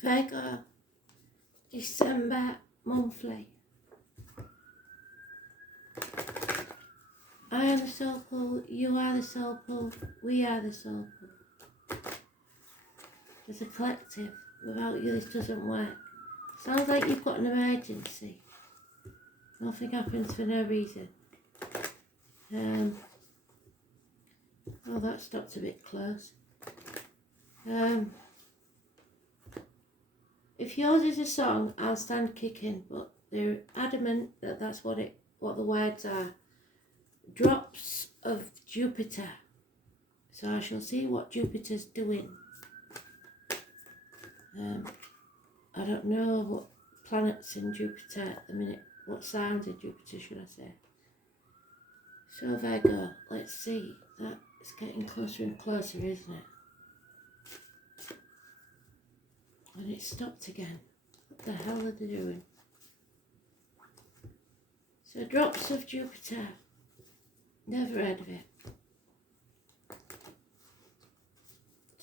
Virgo, December monthly. I am the soul pool, you are the soul pool, we are the soul pool. There's a collective. Without you this doesn't work. Sounds like you've got an emergency. Nothing happens for no reason. Oh, that stopped a bit close. If yours is a song, I'll stand kicking, but they're adamant that that's what the words are. Drops of Jupiter. So I shall see what Jupiter's doing. I don't know what planets in Jupiter at the minute. What signs in Jupiter should I say? So Virgo, let's see. That's getting closer and closer, isn't it? And it stopped again. What the hell are they doing? So drops of Jupiter. Never heard of it.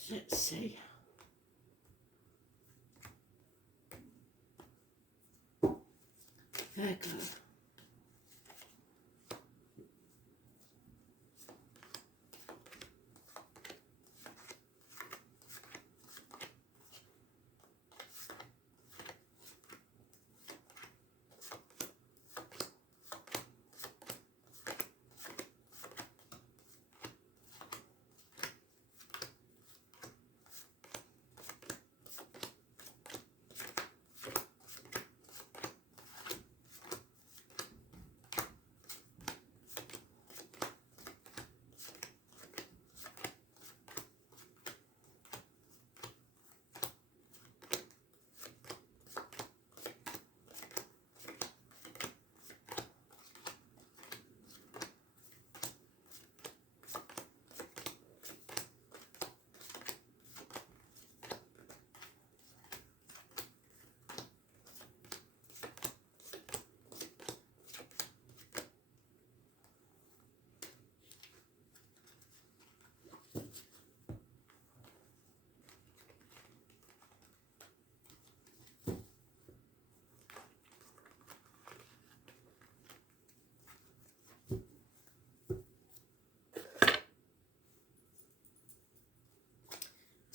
Let's see. Virgo.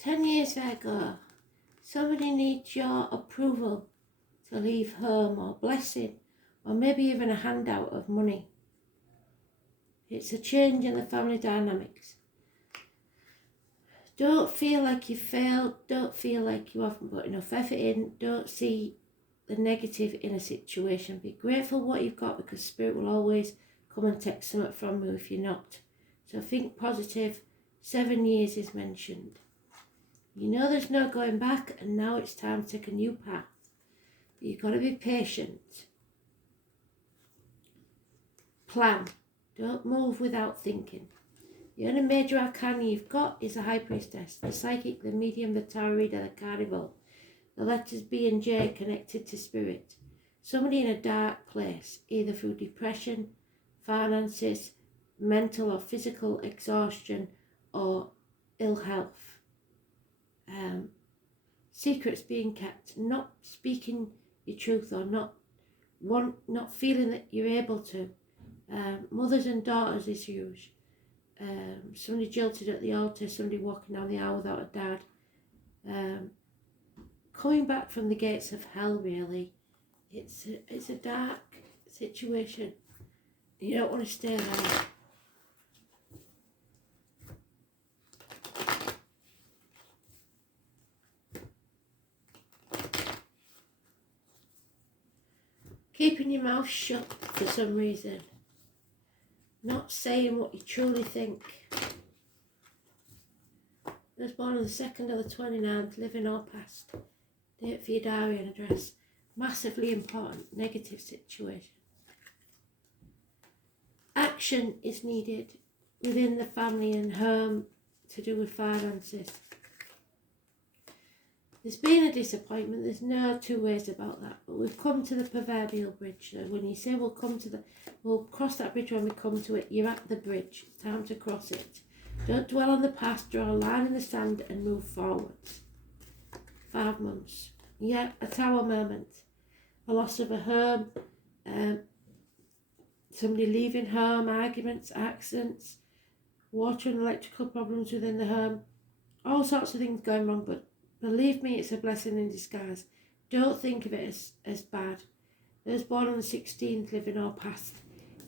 "10 years, Virgo. Somebody needs your approval to leave home, or blessing, or maybe even a handout of money. It's a change in the family dynamics. Don't feel like you failed. Don't feel like you haven't put enough effort in. Don't see the negative in a situation. Be grateful what you've got, because Spirit will always come and take something from you if you're not. So think positive. 7 years is mentioned. You know there's no going back, and now it's time to take a new path. But you've got to be patient. Plan. Don't move without thinking. The only major arcana you've got is the High Priestess, the Psychic, the Medium, the Tarot Reader, the Carnival. The letters B and J connected to Spirit. Somebody in a dark place, either through depression, finances, mental or physical exhaustion, or ill health. Secrets being kept, not speaking your truth, or not feeling that you're able to. Mothers and daughters issues. Somebody jilted at the altar, somebody walking down the aisle without a dad. Coming back from the gates of hell, really. It's a dark situation. You don't want to stay there. Keeping your mouth shut for some reason. Not saying what you truly think. I was born on the 2nd or the 29th, living or past. Date for your diary and address. Massively important, negative situation. Action is needed within the family and home to do with finances. There's been a disappointment, there's no two ways about that, but we've come to the proverbial bridge. So when you say we'll cross that bridge when we come to it, you're at the bridge. It's time to cross it. Don't dwell on the past, draw a line in the sand and move forwards. 5 months. Yeah, a tower moment. A loss of a home, somebody leaving home, arguments, accidents, water and electrical problems within the home, all sorts of things going wrong, but believe me, it's a blessing in disguise. Don't think of it as bad. Those born on the 16th, living or past,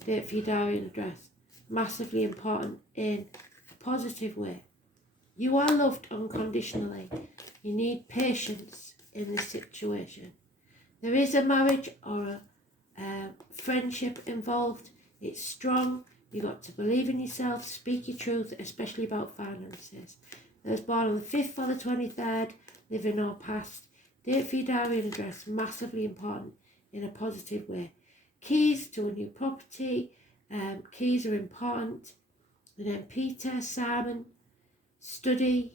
date for your diary and address. Massively important in a positive way. You are loved unconditionally. You need patience in this situation. There is a marriage or a friendship involved. It's strong. You've got to believe in yourself, speak your truth, especially about finances. Those born on the 5th or the 23rd, living or past, date for your diary and address, massively important in a positive way. Keys to a new property, keys are important. And then Peter, Simon, study,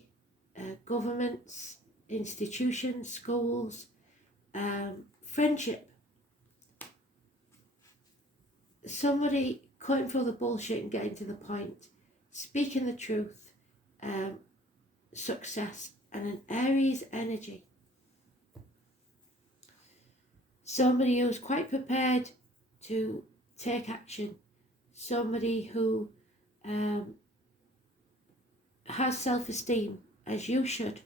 governments, institutions, schools, friendship. Somebody cutting through the bullshit and getting to the point, speaking the truth, success, and an Aries energy. Somebody who's quite prepared to take action. Somebody who has self-esteem, as you should.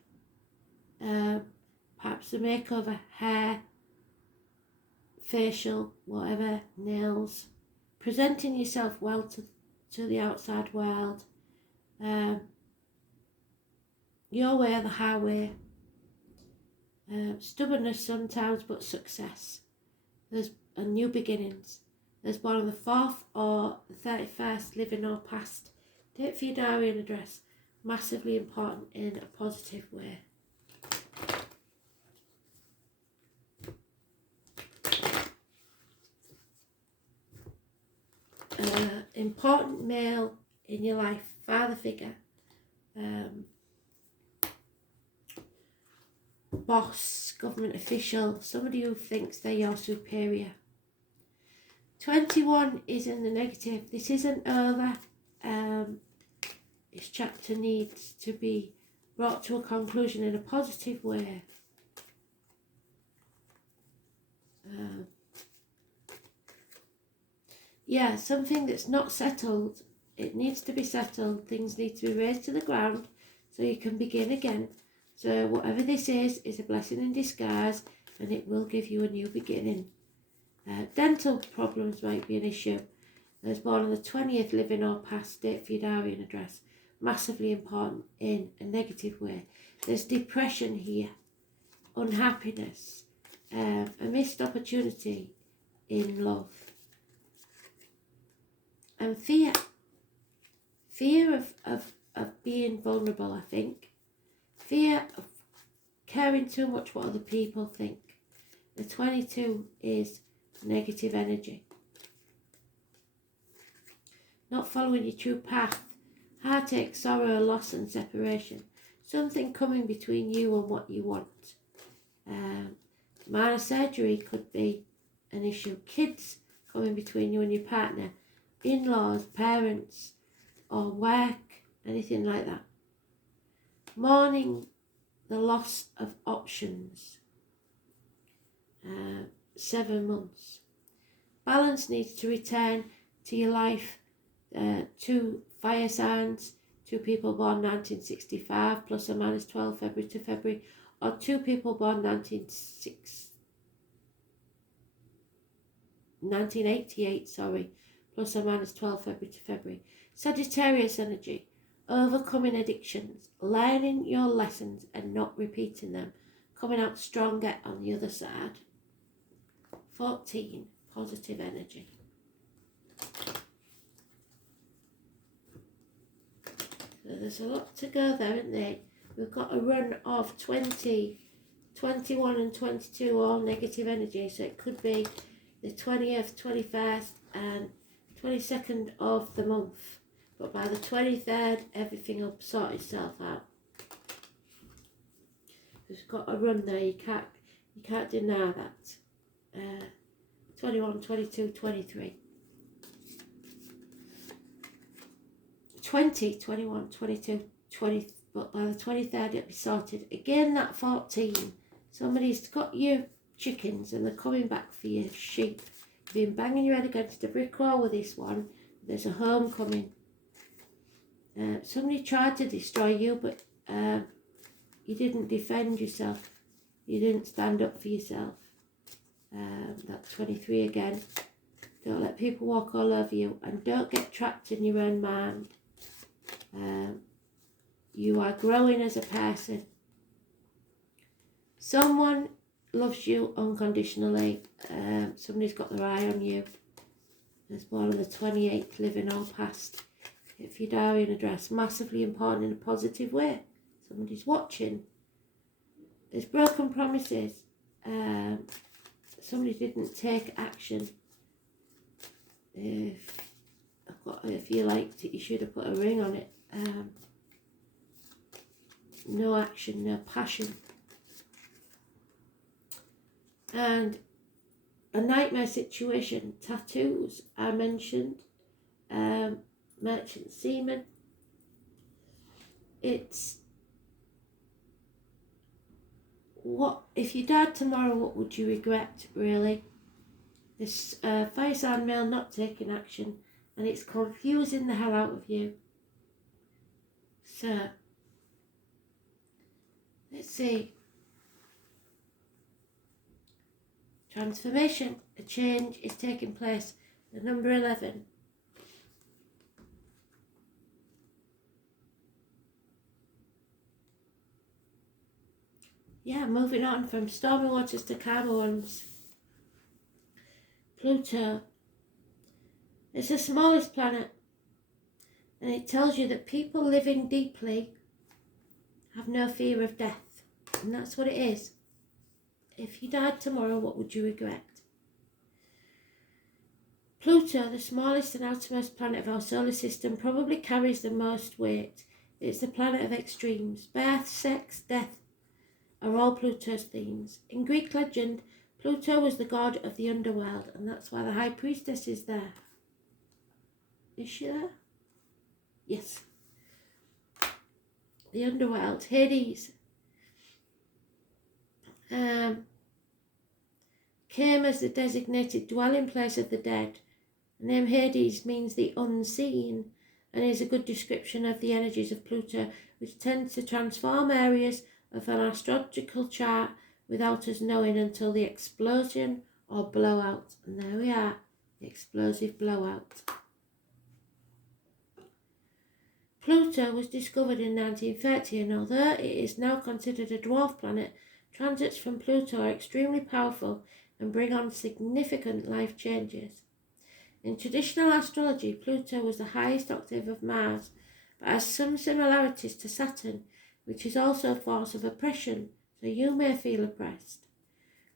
Perhaps a makeover, hair, facial, whatever, nails. Presenting yourself well to the outside world. Your way or the highway. Stubbornness sometimes, but success. There's new beginnings. There's born on the 4th or the 31st, living or past. Date for your diary and address. Massively important in a positive way. Important male in your life, father figure, boss, government official, somebody who thinks they're your superior. 21 is in the negative. This isn't over. This chapter needs to be brought to a conclusion in a positive way. Yeah, something that's not settled, it needs to be settled. Things need to be raised to the ground so you can begin again. So whatever this is a blessing in disguise, and it will give you a new beginning. Dental problems might be an issue. Those born on the 20th, living or past, date for your diary and address. Massively important in a negative way. There's depression here, unhappiness, a missed opportunity in love. And fear of being vulnerable, I think. Fear of caring too much what other people think. The 22 is negative energy. Not following your true path. Heartache, sorrow, loss and separation. Something coming between you and what you want. Minor surgery could be an issue. Kids coming between you and your partner. In-laws, parents, or work, anything like that. Mourning the loss of options. 7 months. Balance needs to return to your life. 2 fire signs, 2 people born 1965 plus or minus 12 February to February, or 2 people born 1988, plus or minus 12 February to February. Sagittarius energy, overcoming addictions, learning your lessons and not repeating them, coming out stronger on the other side. 14, positive energy. So there's a lot to go there, isn't there? We've got a run of 20, 21 and 22, all negative energy, so it could be the 20th, 21st and 22nd of the month. But by the 23rd, everything will sort itself out. We've got a run there, you can't deny that. 21, 22, 23. 20, 21, 22, 23. but by the 23rd it'll be sorted. Again, that 14, somebody's got your chickens and they're coming back for your sheep. You've been banging your head against a brick wall with this one. There's a homecoming. Somebody tried to destroy you, but you didn't defend yourself. You didn't stand up for yourself. That's 23 again. Don't let people walk all over you, and don't get trapped in your own mind. You are growing as a person. Someone loves you unconditionally. Somebody's got their eye on you. There's born on the 28th, living all past. If your diary and address, massively important in a positive way. Somebody's watching. There's broken promises. Somebody didn't take action. If you liked it, you should have put a ring on it. No action, no passion. And a nightmare situation. Tattoos are mentioned. Merchant seaman. It's what if you died tomorrow, what would you regret, really? This fire sign male not taking action, and it's confusing the hell out of you. So let's see. Transformation, a change is taking place. The number 11. Yeah, moving on from stormy waters to calmer ones. Pluto. It's the smallest planet, and it tells you that people living deeply have no fear of death, and that's what it is. If you died tomorrow, what would you regret? Pluto, the smallest and outermost planet of our solar system, probably carries the most weight. It's the planet of extremes. Birth, sex, death are all Pluto's themes. In Greek legend, Pluto was the god of the underworld, and that's why the high priestess is there. Is she there? Yes. The underworld, Hades, came as the designated dwelling place of the dead. The name Hades means the unseen, and is a good description of the energies of Pluto, which tends to transform areas of an astrological chart without us knowing until the explosion or blowout. And there we are, the explosive blowout. Pluto was discovered in 1930, and although it is now considered a dwarf planet, transits from Pluto are extremely powerful and bring on significant life changes. In traditional astrology, Pluto was the highest octave of Mars, but has some similarities to Saturn, which is also a force of oppression, so you may feel oppressed.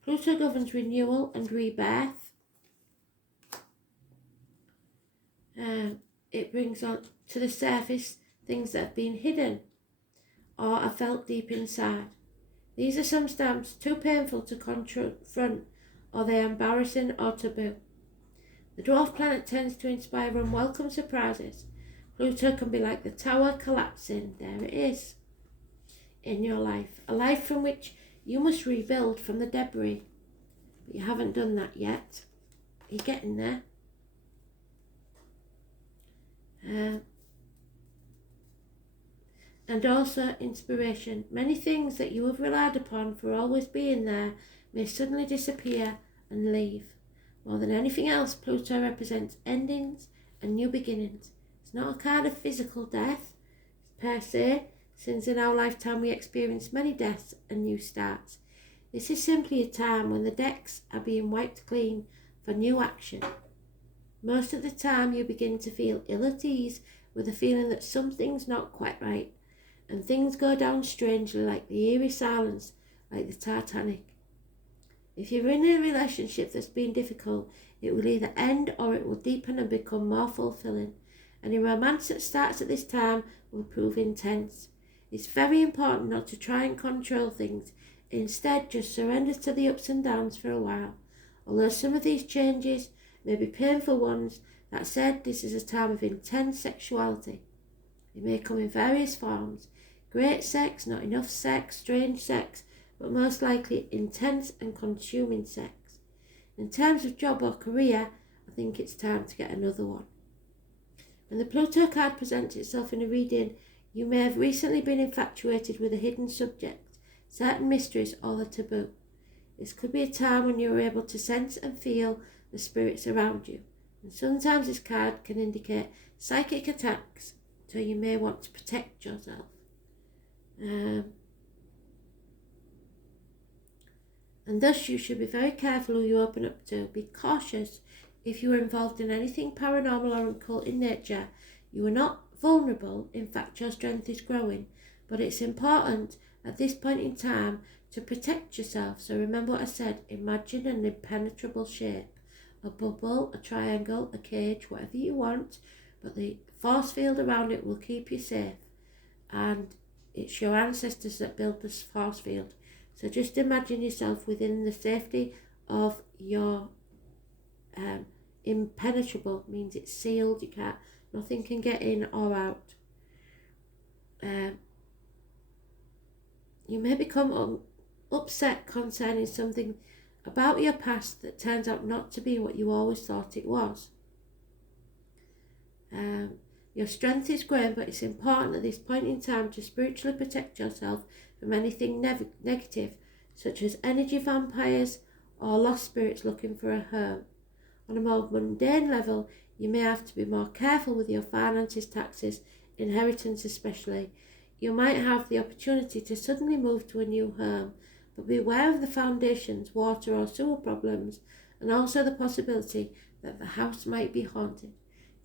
Pluto governs renewal and rebirth. It brings on to the surface things that have been hidden or are felt deep inside. These are sometimes too painful to confront, or they are embarrassing or taboo. The dwarf planet tends to inspire unwelcome surprises. Pluto can be like the tower collapsing. There it is. In your life. A life from which you must rebuild from the debris. But you haven't done that yet. You're getting there. And also inspiration. Many things that you have relied upon for always being there may suddenly disappear and leave. More than anything else, Pluto represents endings and new beginnings. It's not a kind of physical death per se, since in our lifetime we experience many deaths and new starts. This is simply a time when the decks are being wiped clean for new action. Most of the time you begin to feel ill at ease with the feeling that something's not quite right, and things go down strangely, like the eerie silence, like the Titanic. If you're in a relationship that's been difficult, it will either end or it will deepen and become more fulfilling. Any romance that starts at this time will prove intense. It's very important not to try and control things. Instead, just surrender to the ups and downs for a while. Although some of these changes may be painful ones, that said, this is a time of intense sexuality. It may come in various forms. Great sex, not enough sex, strange sex, but most likely intense and consuming sex. In terms of job or career, I think it's time to get another one. When the Pluto card presents itself in a reading, you may have recently been infatuated with a hidden subject, certain mysteries, or the taboo. This could be a time when you are able to sense and feel the spirits around you. And sometimes this card can indicate psychic attacks, so you may want to protect yourself. And thus you should be very careful who you open up to. Be cautious if you are involved in anything paranormal or occult in nature. You are not vulnerable, in fact your strength is growing, but it's important at this point in time to protect yourself. So remember what I said, imagine an impenetrable shape, a bubble, a triangle, a cage, whatever you want, but the force field around it will keep you safe. And it's your ancestors that built this force field. So just imagine yourself within the safety of your impenetrable, means it's sealed, you can't, nothing can get in or out. You may become upset concerning something about your past that turns out not to be what you always thought it was. Your strength is growing, but it's important at this point in time to spiritually protect yourself from anything negative, such as energy vampires or lost spirits looking for a home. On a more mundane level, you may have to be more careful with your finances, taxes, inheritance especially. You might have the opportunity to suddenly move to a new home, but beware of the foundations, water or sewer problems, and also the possibility that the house might be haunted.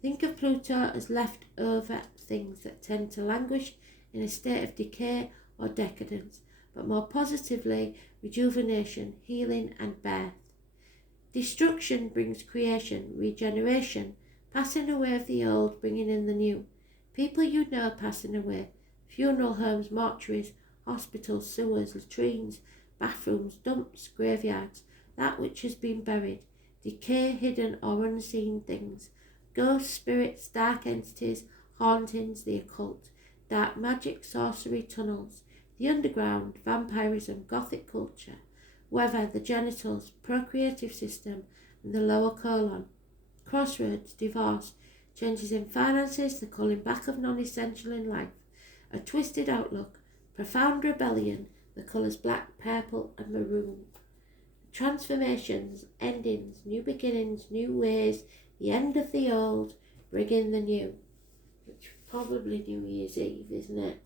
Think of Pluto as leftover things that tend to languish in a state of decay or decadence, but more positively, rejuvenation, healing and birth. Destruction brings creation, regeneration, passing away of the old, bringing in the new. People you know passing away, funeral homes, mortuaries, hospitals, sewers, latrines, bathrooms, dumps, graveyards, that which has been buried, decay, hidden or unseen things, ghosts, spirits, dark entities, hauntings, the occult, dark magic, sorcery, tunnels, the underground, vampirism, gothic culture, weather, the genitals, procreative system, and the lower colon, crossroads, divorce, changes in finances, the calling back of non-essential in life, a twisted outlook, profound rebellion, the colours black, purple and maroon, transformations, endings, new beginnings, new ways, the end of the old, bring in the new, which is probably New Year's Eve, isn't it?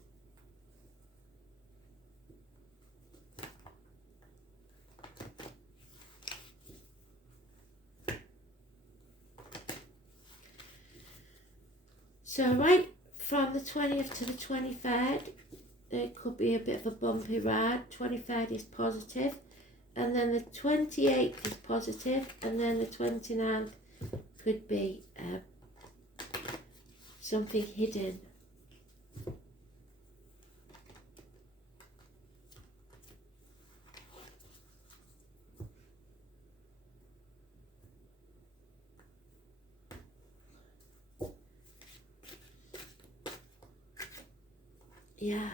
So right from the 20th to the 23rd, it could be a bit of a bumpy ride. 23rd is positive, and then the 28th is positive, and then the 29th could be something hidden. Yeah,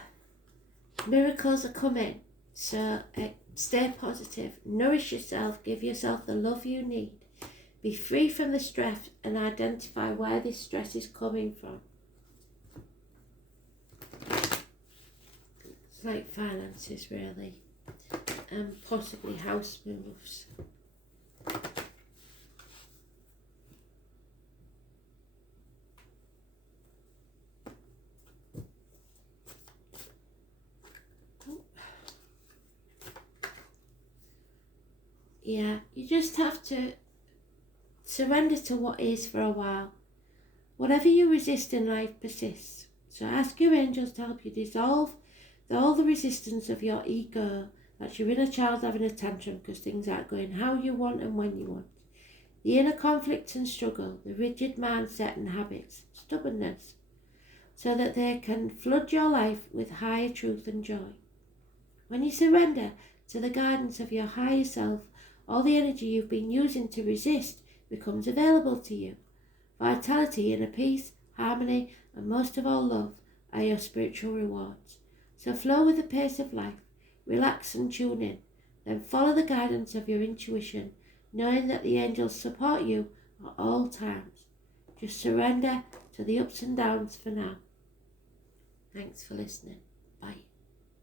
miracles are coming, so stay positive, nourish yourself, give yourself the love you need, be free from the stress and identify where this stress is coming from. It's like finances really, and possibly house moves. Yeah, you just have to surrender to what is for a while. Whatever you resist in life persists. So ask your angels to help you dissolve all the resistance of your ego. That's your inner child having a tantrum because things aren't going how you want and when you want. The inner conflict and struggle, the rigid mindset and habits, stubbornness, so that they can flood your life with higher truth and joy. When you surrender to the guidance of your higher self, all the energy you've been using to resist becomes available to you. Vitality, inner peace, harmony, and most of all love are your spiritual rewards. So flow with the pace of life, relax and tune in, then follow the guidance of your intuition, knowing that the angels support you at all times. Just surrender to the ups and downs for now. Thanks for listening.